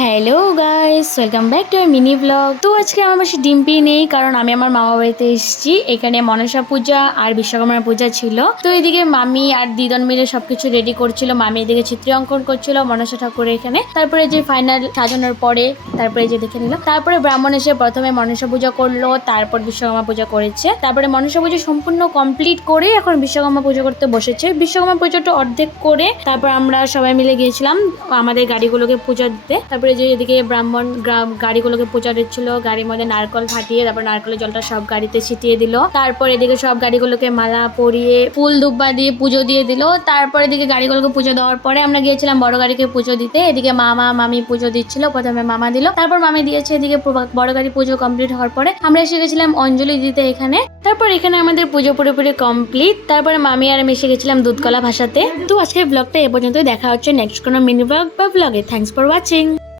Hello guys, welcome back to mini blog. তো আজকে আমার বাসায় ডিম্পি নেই, কারণ আমি আমার মামা বাড়িতে এসেছি। এখানে মনসা পূজা আর বিশ্বকর্মা পূজা ছিল। তো এদিকে মামি আর দিদন মিলে সবকিছু রেডি করছিল। মামি এদিকে চিত্র অঙ্কন করছিল মনসা ঠাকুরের এখানে। তারপরে যে ফাইনাল সাজানোর পরে তারপরে যে দেখে নিল, তারপরে ব্রাহ্মণ এসে প্রথমে মনসা পূজা করলো, তারপর বিশ্বকর্মা পূজা করেছে। তারপরে মনসা পূজা সম্পূর্ণ কমপ্লিট করে এখন বিশ্বকর্মা পূজা করতে বসেছে। বিশ্বকর্মা পুজোটা অর্ধেক করে তারপর আমরা সবাই মিলে গিয়েছিলাম আমাদের গাড়িগুলোকে পূজা দিতে। তারপরে যে এদিকে ব্রাহ্মণ গাড়িগুলোকে পূজা দিচ্ছিল, গাড়ির মধ্যে নারকল ফাটিয়ে তারপর নারকলের জলটা সব গাড়িতে ছিটিয়ে দিল। তারপর এদিকে সব গাড়িগুলোকে মালা পরিয়ে ফুল দুব্বা দিয়ে পুজো দিয়ে দিল। তারপর এদিকে গাড়িগুলোকে পুজো দেওয়ার পরে আমরা গিয়েছিলাম বড় গাড়িকে পুজো দিতে। এদিকে মামা মামি পুজো দিচ্ছিল, প্রথমে মামা দিল, তারপর মামি দিয়েছে। এদিকে বড় গাড়ি পুজো কমপ্লিট হওয়ার পরে আমরা এসে গেছিলাম অঞ্জলি দিতে এখানে। তারপর এখানে আমাদের পুজো পুরোপুরি কমপ্লিট। তারপরে মামি আর আমি এসে গেছিলাম দুধকলা ভাসাতে। তো আজকের ব্লগটা এ পর্যন্তই। দেখা হচ্ছে নেক্সট কোনো মিনি ব্লগ বা ব্লগে। Thanks for watching.